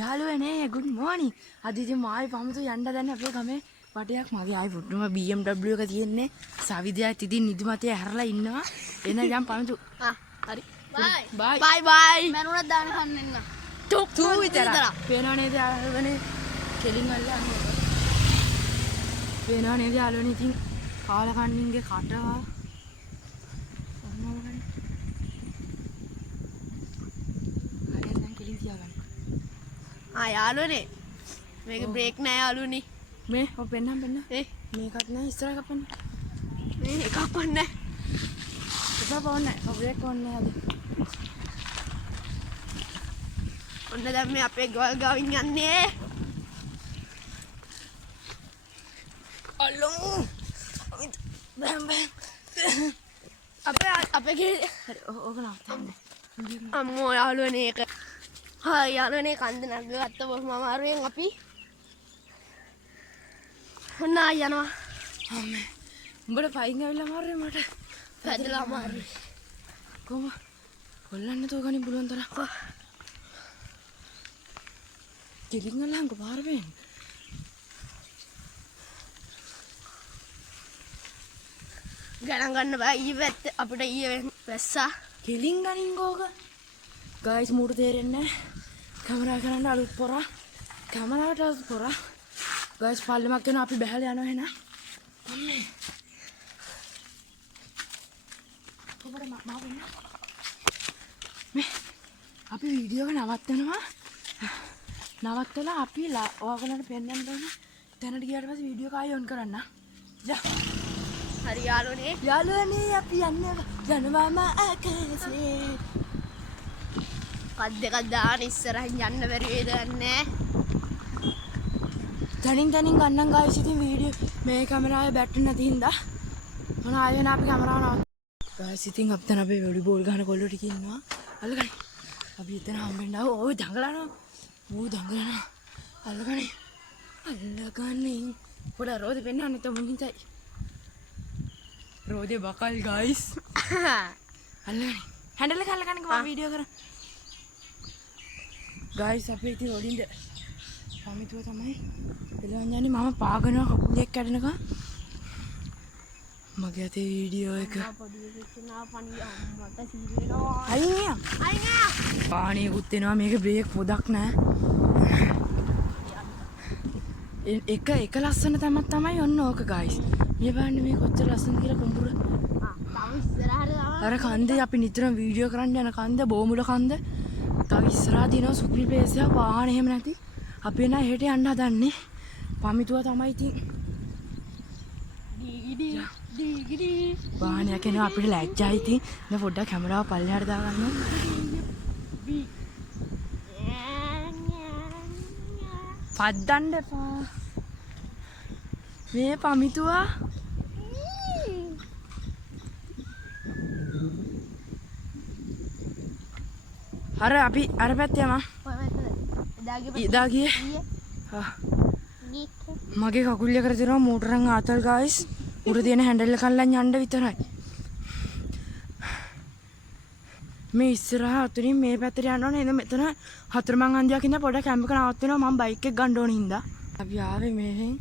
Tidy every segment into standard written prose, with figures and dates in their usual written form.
යාළුවනේ good morning. අද ඉතින් මායි පමුතු යන්න දැන් අපේ ගමේ වටයක් මගේ ආයි පුටුම BMW එක තියෙන්නේ. සවිදයක් ඉතින් නිදිමතේ හැරලා ඉන්නවා. එන යම් පමුතු. හරි. බයි. බයි. මනුණක් දාන කන්න එන්න. තු විතර. පේනව නේද යාළුවනේ කෙලින් අල්ලන්නේ. පේනව නේද යාළුවනේ ඉතින් කාල කන්නින්ගේ කටවා. යාළුවනේ මේක බ්‍රේක් නෑ යාළුවනේ මේ ඔය පෙන්නම් මේකත් නෑ ඉස්සරහ කපන්න මේ එකක් වන්නේ ඉස්සරහ පොන්නේ බ්‍රේක් ඕනේ අද ඔන්න දැන් මේ අපේ ගෝල් ගාවින් යන්නේ අල්ලමු බෑම් අපේ ගේ හරි ඕක නවත්තන්න අම්මෝ යාළුවනේ ඒක හායි යාළුවනේ කන්ද නග ගත්ත බොහොම අමාරුවෙන් අපි ඔන්න ආයි යනවා අම්මේ උඹට පයින් ඇවිල්ලා අමාරුයි මට පැදලා අමාරුයි කොහොම කොල්ලන්න තෝගනින් පුළුවන් තරම් කෙලින් අල්ලංග පාර වෙන්න ගණන් ගන්න බෑ ඊයේ අපිට ඊයේ වැස්සා කෙලින් ගනින් ගෝක ගයිස් මූට තේරෙන්නේ කැමරා කරන්න අලුත් පොරා කැමරාවට අලුත් පොරා ගයිස් පල්ලමක් වෙනවා අපි බහැලා යනවා එහෙනම් අම්මේ කොබර මම වෙන්න මේ අපි වීඩියෝ එක නවත්තලා අපි ඔයගොල්ලන්ට පෙන්නන්න ඕන තැනට ගියාට පස්සේ වීඩියෝ එක ආයෙ ඔන් කරන්න යා හරි යාළුවනේ අපි යනවාම ආකාශේ කත් දෙකක් දාන ඉස්සරහින් යන්න බැරි වේද යන්නේ තනින් ගන්නම් ගායිස් ඉතින් වීඩියෝ මේ කැමරාවේ බැටරි නැති හින්දා මොන ආයෙ වෙන අපි කැමරාව නවත් ගායිස් ඉතින් අපතන අපේ වොලිබෝල් ගහන කොල්ලෝ ටික ඉන්නවා අල්ලගනි අපි එතන හම්බෙන්න ඕ දඟලනවා අල්ලගනි පොඩ රෝදේ පෙන්නන්න තෝ මුංගින්තයි රෝදේ බකල් ගායිස් අල්ලගනි හැන්ඩල් එක අල්ලගනි මම වීඩියෝ කරා ගායිස් අපේ ඉතින් රෝඩින්ද පමිතුව තමයි එළවන් යන්නේ මම පාගනවා කකුලෙක් කැඩෙනකම් මගේ අතේ වීඩියෝ එක අයියා පාණියකුත් එනවා මේක බ්‍රේක් පොදක් නෑ එක ලස්සන තැනක් තමයි ඔන්න ඕක ගායිස් මේ බලන්න මේ කොච්චර ලස්සනද කියලා කුඹුර අර කන්දේ අපි නිතරම වීඩියෝ කරන්න යන කන්ද බෝමුල කන්ද තව ඉස්සරහා දිනවා සුපිරි ප්ලේස් එක වාහන එහෙම නැති අපි එන එහෙට යන්න හදන්නේ පමිතුව තමයි ඉතින් දීගිඩි වාහනයක් එනවා අපිට ලැජ්ජයි ඉතින් දැන් පොඩ්ඩක් කැමරාව පල්ලෙහාට දාගන්න පද්දන්න එපා මේ පමිතුවා අපි අර පැත්තේ යමු. එදා ගියේ. මගේ කකුල් එක කරේ තියෙනවා මෝටරෙන් ආතල් ගායිස්. උඩ තියෙන හැන්ඩල් එක අල්ලන් යන්න විතරයි. මේ ඉස්සරහා අතරින් මේ පැත්තට යන්න ඕනේ. එද මෙතන හතරමං හන්දියක් ඉඳලා පොඩ කැම්ප් එක නවත් වෙනවා. මම බයික් එක ගන්න ඕනේ හින්දා. අපි ආවේ මෙහෙන්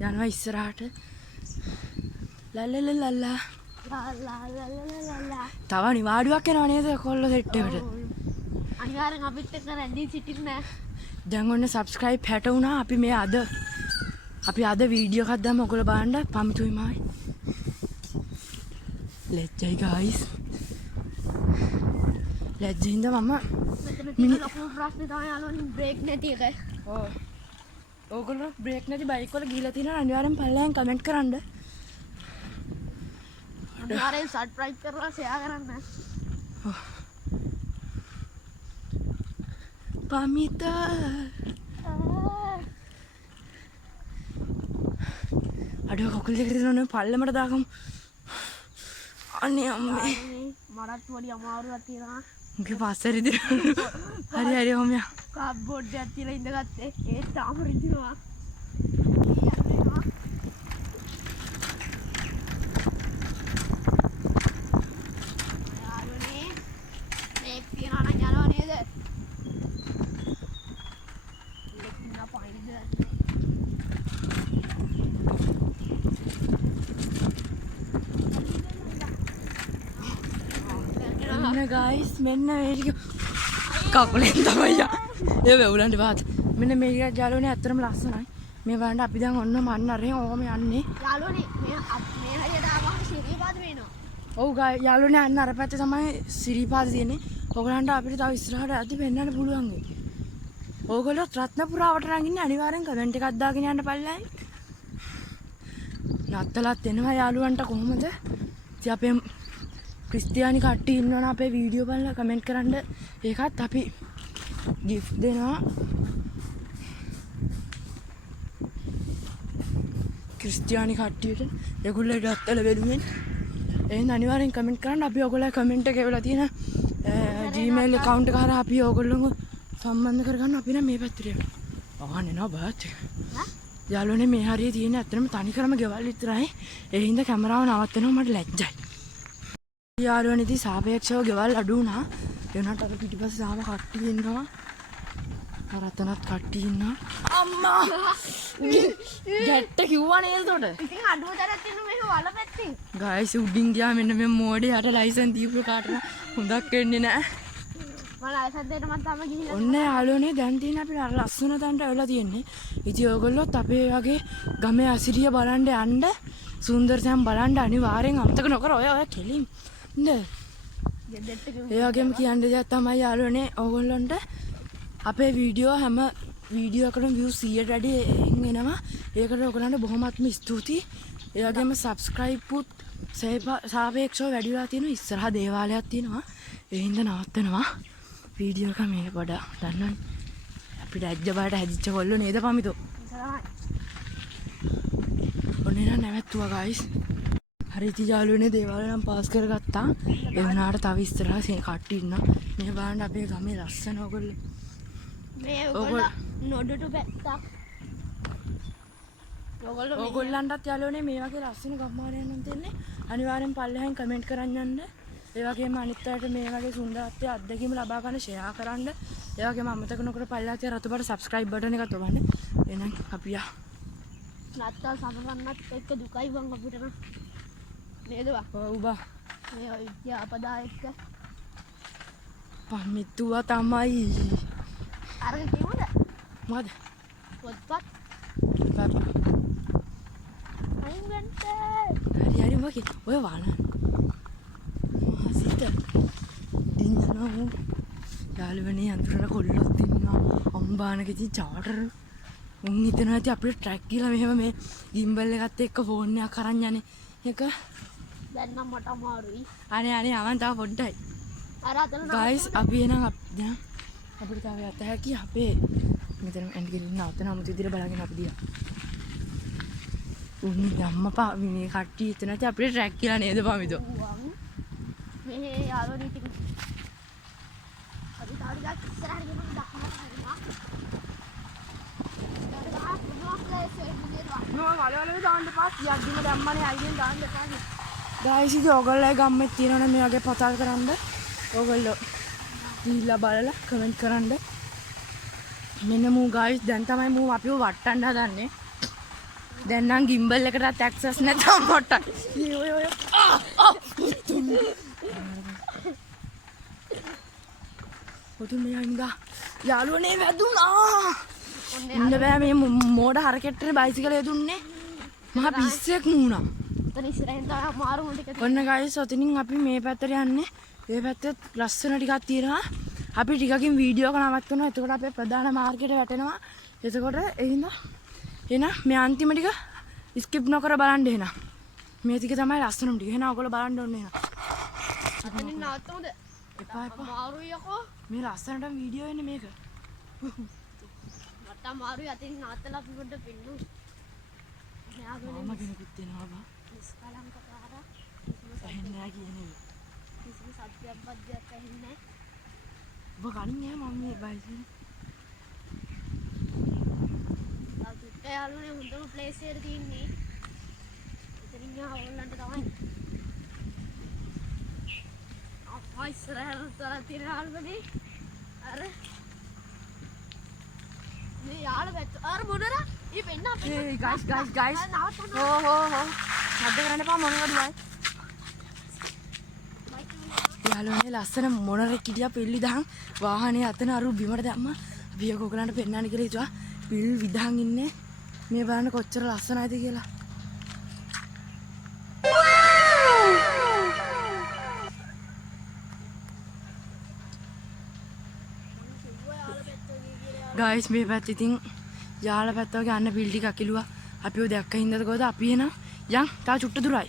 යනවා ඉස්සරහට. ලලලලලා තව නිවාඩුවක් එනවා නේද කොල්ල සෙට් එකට අනිවාර්යෙන් අපිත් එක්ක රැඳී සිටින්න දැන් ඔන්න සබ්ස්ක්‍රයිබ් 60 වුණා අපි අද වීඩියෝ එකක් දැම්ම ඔයගොල්ලෝ බලන්න පමිතුයි මායි ලැජ්ජයි ගායිස් ලැජ්ජින්ද මම මෙතන ලොකු ප්‍රශ්නේ තමයි යාළුවනේ බ්‍රේක් නැති එක ඕගොල්ලෝ බ්‍රේක් නැති බයික් වල ගිහලා තියෙනවා අනිවාර්යෙන් පල්ලෙන් කමෙන්ට් කරන්න අනිවාර්යෙන් සබ්ස්ක්‍රයිබ් කරලා ෂෙයා කරන්න පමිතා අඩෝ කකුල් දෙක තියෙනවා පල්ලෙමට දාගමු අනේ අම්මේ මරත් පොඩි අමාරුවක් තියෙනවා මුගේ පස්සේ රිදෙනවා හරි ඔම්යා කාබ්බෝඩ් එකක් තියලා ඉඳගත්තේ ඒ තාම රිදෙනවා යාළුවනේ මේක තියනවා නම් යනවා නේද ගයිස් මෙන්න මේක කකුලෙන් තමයි යා. ඒ වෙවුලන්ට වාත්. මෙන්න මේක යාළුවනේ ඇත්තටම ලස්සනයි. මේ බලන්න අපි දැන් ඔන්න මන්න අරගෙන ඕම යන්නේ. යාළුවනේ මේ හරියට ආවම සිරිපාද වෙනවා. ඔව් යාළුවනේ අන්න අර පැත්තේ තමයි සිරිපාද තියෙන්නේ. ඔයගලන්ට අපිට තව ඉස්සරහට යද්දි පෙන්වන්න පුළුවන් වෙයි. ඕගොල්ලෝ රත්නපුරාවට නම් ඉන්නේ අනිවාර්යෙන් කමෙන්ට් එකක් දාගෙන යන්න පල්ලෙයි. නත්තලත් එනවා යාළුවන්ට කොහොමද? ඉතින් අපේ ක්‍රිස්තියානි කට්ටිය ඉන්නවනම් අපේ වීඩියෝ බලලා කමෙන්ට් කරන්න ඒකත් අපි gift දෙනවා. ක්‍රිස්තියානි කට්ටියට ඒගොල්ලෝ නත්තල වෙනුවෙන් එහෙනම් අනිවාර්යෙන් කමෙන්ට් කරන්න. අපි ඔයගොල්ලෝ කමෙන්ට් එක එවලා තියෙන Gmail account එක හරහා අපි ඔයගොල්ලෝ සම්බන්ධ කරගන්න. අපි නම් මේ පැත්තට යනවා. ආන්නේ නෝ බාත්. යාළුවනේ මේ හරිය තියෙන ඇත්තටම තනිකරම ගෙවල් විතරයි. ඒ හින්දා කැමරාව නවත්තනවා මට ලැජ්ජයි. යාළුවනේ ඉතින් සාපේක්ෂව ගෙවල් අඩු වුණා. ඒ වුණාට අර පිටිපස්සේ සාම කට්ටිය ඉන්නවා. රතනත් කට්ටිය ඉන්නවා. අම්මා! ගැට්ට කිව්වා නේද උඩ? ඉතින් අඩුව තරක් තියෙන මේ වල පැත්තේ. ගයිස් උඩින් ගියා මෙන්න මේ මෝඩේ යට ලයිසන් දීපු කාටද හොඳක් වෙන්නේ නැහැ. මම ලයිසන් දෙන්න මම තාම ගිහින් ඔන්න යාළුවනේ දැන් තියෙන අපිට අර ලස්සන තැනට වෙලා තියෙන්නේ. ඉතින් ඔයගොල්ලෝත් අපේ වගේ ගමේ අසිරිය බලන්න යන්න සුන්දර තැන් බලන්න අනිවාර්යෙන් අමතක නොකර ඔය කෙලින් නේද? ඒ වගේම කියන්න දෙයක් තමයි යාළුවනේ ඔයගොල්ලන්ට අපේ වීඩියෝ හැම වීඩියෝ එකකටම view 100ට වැඩි එනවා. ඒකට ඔයගොල්ලන්ට බොහොමත්ම ස්තුතියි. ඒ වගේම subscribe පුත් සාපේක්ෂව වැඩි වෙලා තියෙනවා. ඉස්සරහා දේවාලයක් තියෙනවා. ඒ හින්දා නවත්තනවා. වීඩියෝ එක මේ පොඩ දන්නවනේ. අපිට ඇජ්ජ බාට හැදිච්ච කොල්ලෝ නේද පමිතෝ? ඔන්නේ නම් නැවැත්තුවා guys. හරි ඉතින් යාළුවනේ දේවාලය නම් පාස් කරගත්තා. ඒ වුණාට තව ඉස්සරහා කට්ටිය ඉන්නවා. මේ බලන්න අපේ ගමේ ලස්සන ඔයගොල්ලෝ. මේ ඔයගොල්ලෝ නොඩටු පැත්තක්. ඔයගොල්ලන්ටත් යාළුවනේ මේ වගේ ලස්සන ගම්මානයක් නම් තියෙන්නේ. අනිවාර්යෙන් පල්ලෙහෙන් කමෙන්ට් කරන් යන්න. ඒ වගේම අනිත් අයට මේ වගේ සුන්දරත්වය අත්දැකීම් ලබා ගන්න ෂෙයා කරන්න. ඒ වගේම අමතක නොකර පල්ලෙහා තියෙන රතු පාට subscribe button එක තබන්න. එහෙනම් අපි යා. නැත්තම් සමවන්නත් එක්ක දුකයි වන් අපිට නම්. නේද වා? ඔව් බා. මේ විද්‍යාපදා එක්ක පමිතුවා තමයි. අරගෙන කිව්වද? මොකද? පොත්පත්. බබා. අයින් වෙන්න. හරි මොකද? ඔය වාන. සිත. දින්නනෝ. යාළුවනේ අඳුරන කොල්ලොත් ඉන්නවා. අම්බානකදී චාටර්. උන් හිතනවා ඇති අපිට ට්‍රැක් කියලා මෙහෙම මේ ගිම්බල් එකත් එක්ක ෆෝන් එකක් අරන් යන්නේ. ඒක දැන් නම් මට අමාරුයි. අනේ අමන් තව පොඩ්ඩයි. අර අතන ගයිස් අපි එනම් දැන් අපිට තව යත හැකි අපේ මෙතන එන්ඩ් ගෙලින් නවතන අමුතු විදිහට බලගෙන අපි දිහා. උන් අම්මපා මේ කට්ටිය හිතන ඇති අපිට ට්‍රැක් කියලා නේද පමිතෝ? මේ යාළුවනේ ඉතින් අපි තාඩි ගාක් ඉස්සරහට ගිහම දක්නට හරිනවා. වලවල දාන්න පාස් යද්දිම දැම්මනේ අයියෙන් දාන්න එපා. ගයිස් ඉතින් ඔයගොල්ලෝ ගම්මේ තියෙනවනේ මේ වගේ පතල් කරන්න. ඔයගොල්ලෝ දීලා බලලා කමෙන්ට් කරන්න. මෙන්න මූ ගයිස් දැන් තමයි මූ අපිව වට්ටන්න හදන්නේ. දැන් නම් ගිම්බල් එකටත් ඇක්සස් නැතම මොට්ටයි. ඔය ඔතුන් මේ අංගා යාළුවනේ වැදුනා. ඉන්න බෑ මේ මෝඩ හරකෙට්ටේ බයිසිකලේ දුන්නේ. මහා පිස්සෙක් මූණා. එතන ඉස්සරහින් තමයි අමාරු මොකද? ඔන්න ගයිස් ඔතනින් අපි මේ පැත්තට යන්නේ. මේ පැත්තේ ලස්සන ටිකක් තියෙනවා. අපි ටිකකින් වීඩියෝ එක නවත්වනවා. එතකොට අපේ ප්‍රධාන මාර්ගයට වැටෙනවා. එතකොට එහෙනම් මේ අන්තිම ටික ස්කිප් නොකර බලන්න එහෙනම්. මේ ටික තමයි ලස්සනම ටික. එහෙනම් ඔයගොල්ලෝ බලන්න ඕනේ එහෙනම්. අතනින් නවත්තමුද? එපා එපා. අමාරුයි යකෝ. මේ ලස්සනට වීඩියෝ එන්නේ මේක. මට අමාරුයි අතනින් නවත්තලා අපි පොඩ්ඩක් පින්නු. මෙයාගේ මම කෙනෙකුත් එනවා බා. නිස්කලංකකාර ඇහෙන්නේ නැහැ කියන්නේ. කිසිම සත්‍යයක් බද්ධයක් ඇහෙන්නේ නැහැ. ඔබ කලින් එහම මම මේ බයිසිකල් තාත්තා යාළුවනේ හොඳම ප්ලේස් එකට තියන්නේ. එතනින් යා ඕගොල්ලන්ට තමයි. අප්පා ඉස්සරහට තරක් තියෙන යාළුවනේ. අර මේ යාළුව අර මොනරා ඊ වෙන්න අපේ ඒ ගයිස් නවත්තන්න. හෝ හද්ද කරන්න එපා මොනවද බයි. යාළුවනේ ලස්සන මොනරෙක් හිටියා පිල් විදහන් වාහනේ අතන අරු බිමට දැම්මා. අපි ඒක ඔයගලන්ට පෙන්නන්න කියලා හිතුවා. පිල් විදහන් ඉන්නේ. මේ බලන්න කොච්චර ලස්සනයිද කියලා. ගයිස් මේ පැත්තේ ඉතින් යාළ පැත්ත වගේ අන්න පිල් ටිකක් කිලුවා. අපි ඔය දැක්ක හින්දාද කොහොද අපි එන යන් තා චුට්ට දුරයි.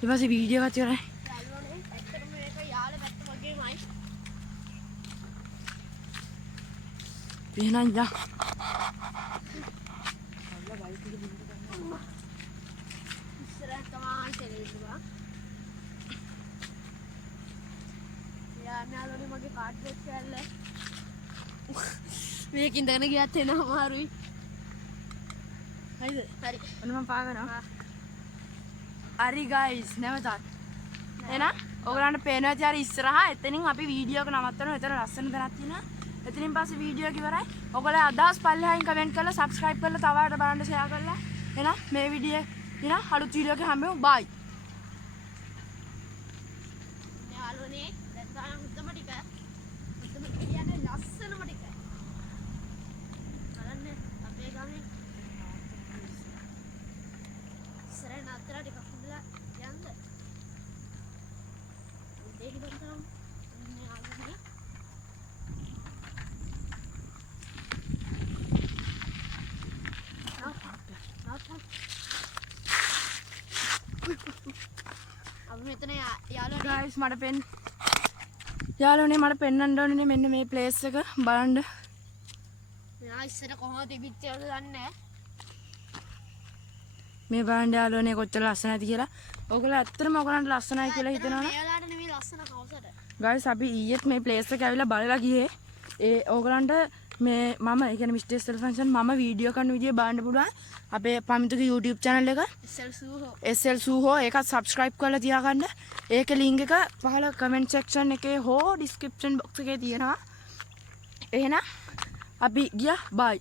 ඊට පස්සේ වීඩියෝ එකක් කරයි. යාළුවනේ ඇත්තටම මේක යාළ පැත්ත වගේමයි. එහෙනම් යන්. ඉස්සරහ තමයි තෙලෙන්නවා. යාළුවනේ මගේ කාඩ් බොක්ස් කැල්ල. මේක ඉඳගෙන ගියත් එන අමාරුයි. හරිද? හරි. ඔන්න මම පාගනවා. හරි ගයිස් නැවතත්. එහෙනම් ඔයගලන්ට පේනවා ඇති අර ඉස්සරහා එතනින් අපි වීඩියෝ එක නවත්තනවා. එතන ලස්සන තැනක් තියෙනවා. එතනින් පස්සේ වීඩියෝ එක ඉවරයි. ඔයගොල්ලෝ අදහස් පල්ලෙහායින් කමෙන්ට් කරලා subscribe කරලා තව අයට බලන්න share කරලා. එහෙනම් මේ වීඩියෝ ඉතින් අලුත් වීඩියෝ එකකින් හම්බෙමු. bye. යාළුවනේ දැන් ගන්න උත්තම ටික. උත්තම කියන්නේ ලස්සනම ටික. බලන්න අපේ ගමේ ඉස්සරහ නතර ටික හොඳලා යන්න. දෙහි බන්තරම් මේ ආගමනේ අපි මෙතන යාළුවනේ ගයිස් යාළුවනේ මට පෙන්වන්න ඕනේ මෙන්න මේ ප්ලේස් එක බලන්න. මෙයා ඉස්සර කොහොමද තිබිච්ච කියලා දන්නේ නැහැ. මේ බලන්න යාළුවනේ කොච්චර ලස්සනයිද කියලා. ඔයගොල්ලෝ ඇත්තටම ඔයගලන්ට ලස්සනයි කියලා හිතනවනේ. මෙයාලාට නෙමෙයි ලස්සන කවුසට. ගයිස් අපි ඊයේත් මේ ප්ලේස් එක ඇවිල්ලා බලලා ගියේ. ඒ ඕගලන්ට මේ මම ඒ කියන්නේ මිස්ටර් සෙල් ෆන්ක්ෂන් මම වීඩියෝ කරන විදිය බලන්න පුළුවන්. අපේ පමිතුගේ YouTube channel එක SL Suho ඒකත් subscribe කරලා තියාගන්න. ඒකේ link එක පහළ comment section එකේ හෝ description box එකේ තියෙනවා. එහෙනම් අපි ගියා bye.